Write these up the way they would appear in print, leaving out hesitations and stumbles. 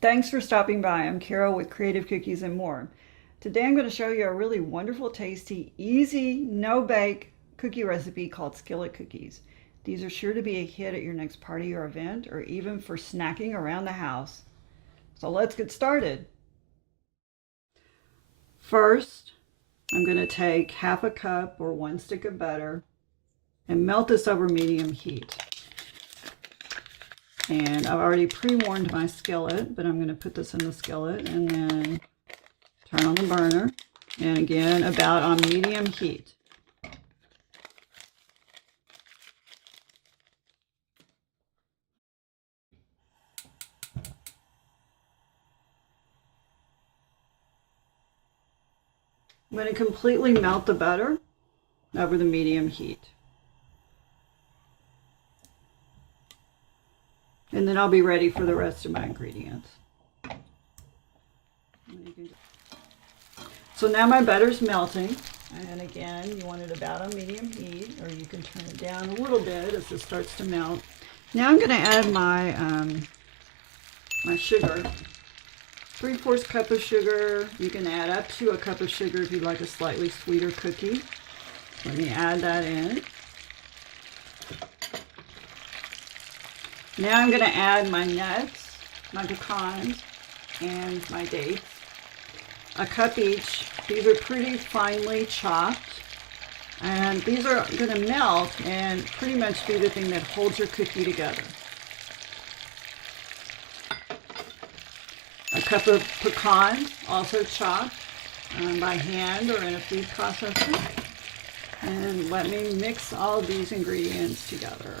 Thanks for stopping by. I'm Carol with Creative Cookies and More. Today I'm going to show you a really wonderful, tasty, easy, no-bake cookie recipe called Skillet Cookies. These are sure to be a hit at your next party or event, or even for snacking around the house. So let's get started. First, I'm going to take half a cup or 1 stick of butter and melt this over medium heat. And I've already pre-warmed my skillet, but I'm going to put this in the skillet and then turn on the burner. And again, about on medium heat. I'm going to completely melt the butter over the medium heat. And then I'll be ready for the rest of my ingredients. So now my butter's melting. And again, you want it about on medium heat, or you can turn it down a little bit as it starts to melt. Now I'm going to add my, my sugar. 3/4 cup of sugar. You can add up to a cup of sugar if you like a slightly sweeter cookie. Let me add that in. Now I'm going to add my nuts, my pecans, and my dates. A cup each. These are pretty finely chopped. And these are going to melt and pretty much be the thing that holds your cookie together. A cup of pecans, also chopped by hand or in a food processor. And let me mix all these ingredients together.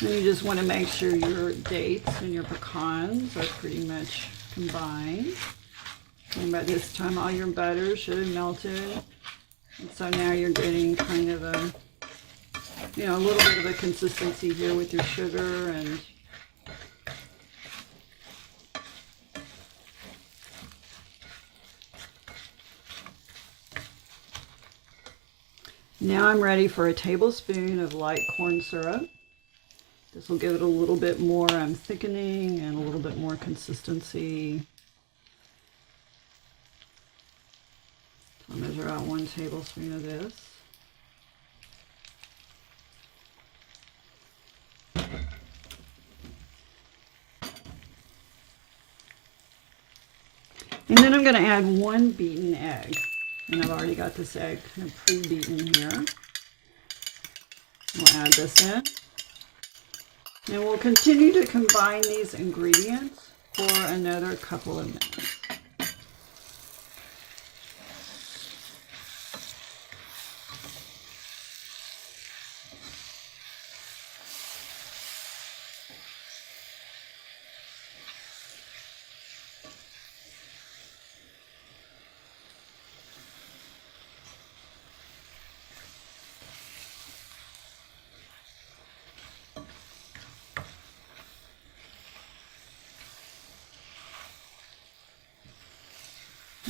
And you just want to make sure your dates and your pecans are pretty much combined. And by this time all your butter should have melted. And so now you're getting kind of a, a little bit of a consistency here with your sugar. And now I'm ready for a tablespoon of light corn syrup. This will give it a little bit more thickening and a little bit more consistency. I'll measure out 1 tablespoon of this. And then I'm going to add 1 beaten egg. And I've already got this egg kind of pre-beaten here. We'll add this in. And we'll continue to combine these ingredients for another couple of minutes.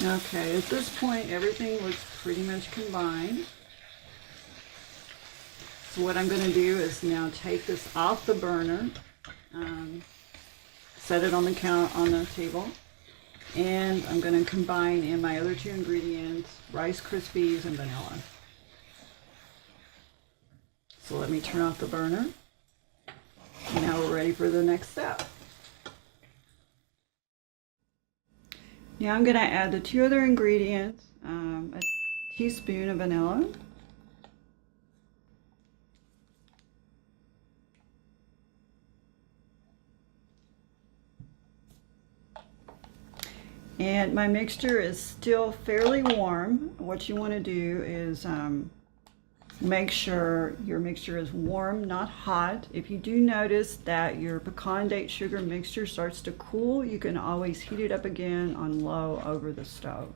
Okay, at this point everything looks pretty much combined. So what I'm going to do is now take this off the burner, set it on the table, and I'm going to combine in my other 2 ingredients, Rice Krispies and vanilla. So let me turn off the burner. Now we're ready for the next step. Now I'm going to add the 2 other ingredients, a teaspoon of vanilla, and my mixture is still fairly warm. What you want to do is make sure your mixture is warm, not hot. If you do notice that your pecan date sugar mixture starts to cool, you can always heat it up again on low over the stove.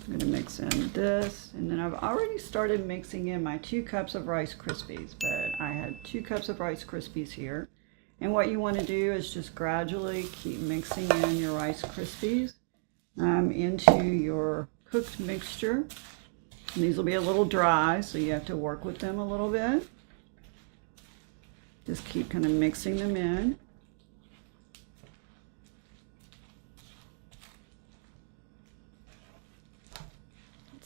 I'm going to mix in this, and then I've already started mixing in my 2 cups of Rice Krispies, but I had 2 cups of Rice Krispies here. And what you want to do is just gradually keep mixing in your Rice Krispies into your cooked mixture. And these will be a little dry, so you have to work with them a little bit. Just keep kind of mixing them in.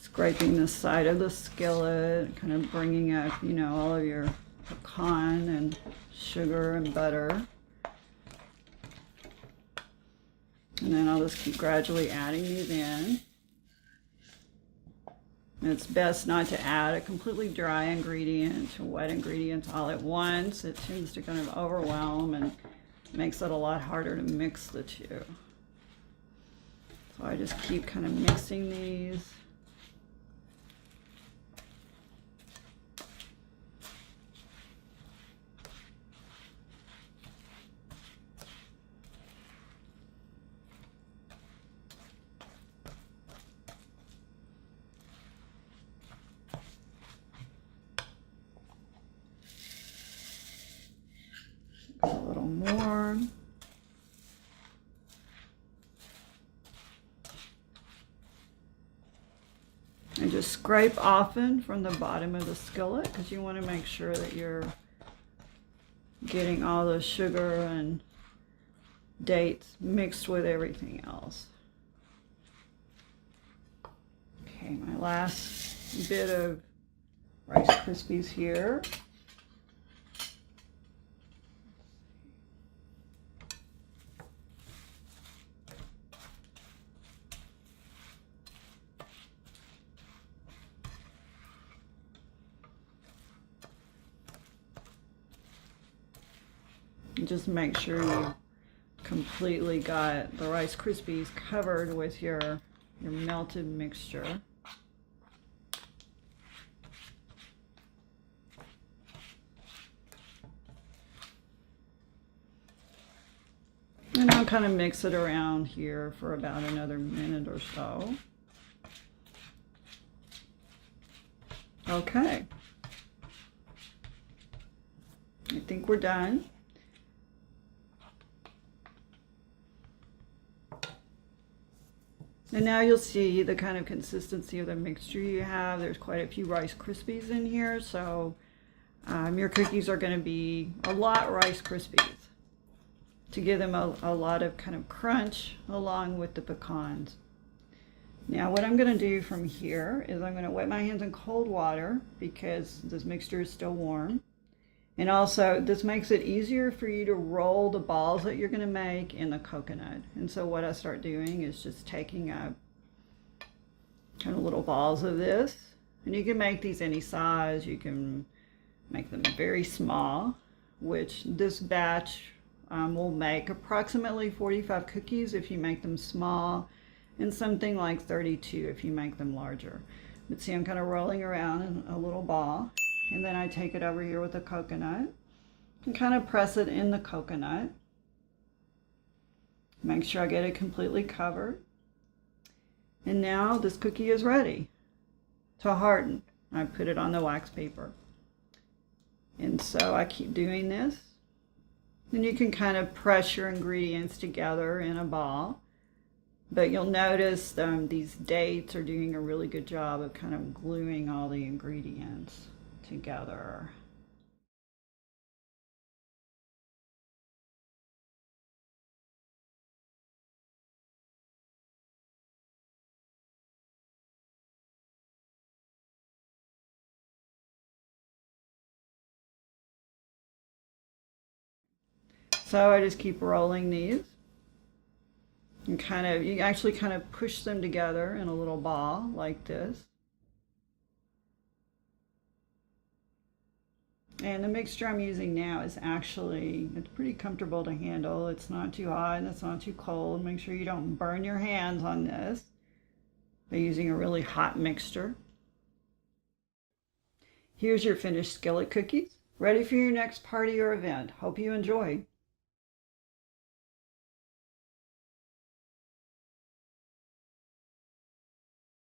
Scraping the side of the skillet, kind of bringing up, you know, all of your pecan and sugar and butter. And then I'll just keep gradually adding these in. And it's best not to add a completely dry ingredient to wet ingredients all at once. It tends to kind of overwhelm and makes it a lot harder to mix the two. So I just keep kind of mixing these. A little more. And just scrape often from the bottom of the skillet because you want to make sure that you're getting all the sugar and dates mixed with everything else. Okay, my last bit of Rice Krispies here. Just make sure you completely got the Rice Krispies covered with your melted mixture. And I'll kind of mix it around here for about another minute or so. Okay. I think we're done. And now you'll see the kind of consistency of the mixture you have. There's quite a few Rice Krispies in here, so your cookies are going to be a lot Rice Krispies to give them a lot of kind of crunch along with the pecans. Now what I'm going to do from here is I'm going to wet my hands in cold water because this mixture is still warm. And also this makes it easier for you to roll the balls that you're going to make in the coconut. And so what I start doing is just taking up kind of little balls of this. And you can make these any size. You can make them very small, which this batch will make approximately 45 cookies if you make them small, and something like 32 if you make them larger. But see, I'm kind of rolling around in a little ball. And then I take it over here with a coconut and kind of press it in the coconut. Make sure I get it completely covered. And now this cookie is ready to harden. I put it on the wax paper. And so I keep doing this. And you can kind of press your ingredients together in a ball. But you'll notice these dates are doing a really good job of kind of gluing all the ingredients together. So I just keep rolling these and you actually kind of push them together in a little ball like this. And the mixture I'm using now is it's pretty comfortable to handle. It's not too hot and it's not too cold. Make sure you don't burn your hands on this by using a really hot mixture. Here's your finished skillet cookies, ready for your next party or event. Hope you enjoyed.